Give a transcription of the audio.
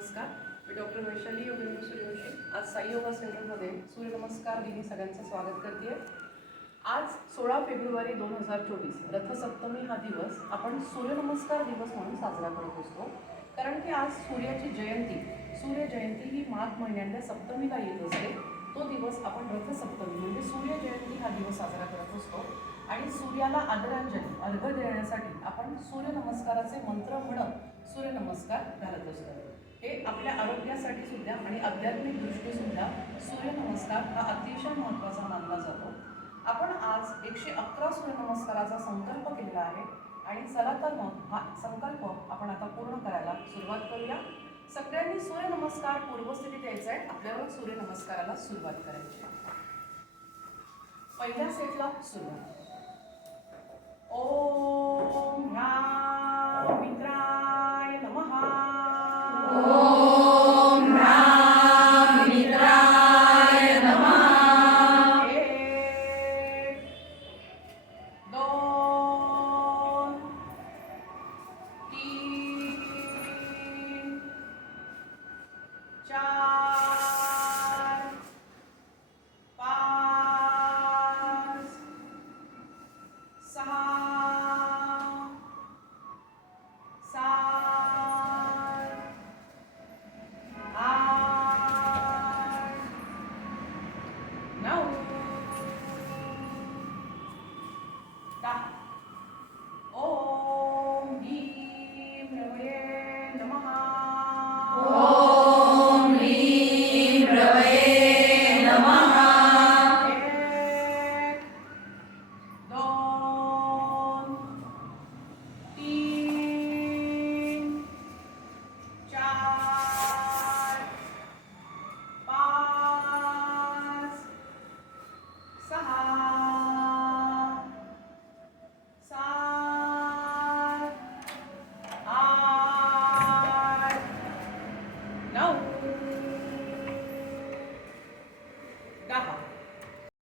नमस्कार. मी डॉक्टर वैशाली योगेंद्र सूर्यवंशी आज साई योगा सेंटरमध्ये सूर्यनमस्कार दिनी सगळ्यांचं स्वागत करते. आज 16 फेब्रुवारी 2024 रथसप्तमी हा दिवस आपण सूर्यनमस्कार दिवस म्हणून साजरा करत असतो. कारण की आज सूर्याची जयंती, सूर्य जयंती ही माघ महिन्यातल्या सप्तमीला येत असते. तो दिवस आपण रथसप्तमी म्हणजे सूर्य जयंती हा दिवस साजरा करत असतो. आणि सूर्याला आदरांजली अर्घ्य देण्यासाठी आपण सूर्यनमस्काराचे मंत्र म्हणत सूर्यनमस्कार घालत असतो. हे आपल्या आरोग्यासाठी सुद्धा आणि आध्यात्मिक दृष्टी सुद्धा सूर्यनमस्कार हा अतिशय महत्त्वाचा मानला जातो. आपण आज 111 सूर्यनमस्काराचा संकल्प केलेला आहे आणि चला तर मग हा संकल्प आपण आता पूर्ण करायला सुरुवात करूया. सगळ्यांनी सूर्यनमस्कार पूर्वस्थितीत यायचं आहे. आपल्याला सूर्यनमस्काराला सुरुवात करायची आहे. पहिल्या सेटला सुरुवात. ओम ह्रां मित्राय नमः. ओम ह्रां मित्राय नमः. 1 2 3 4 5 6 7 8 9 10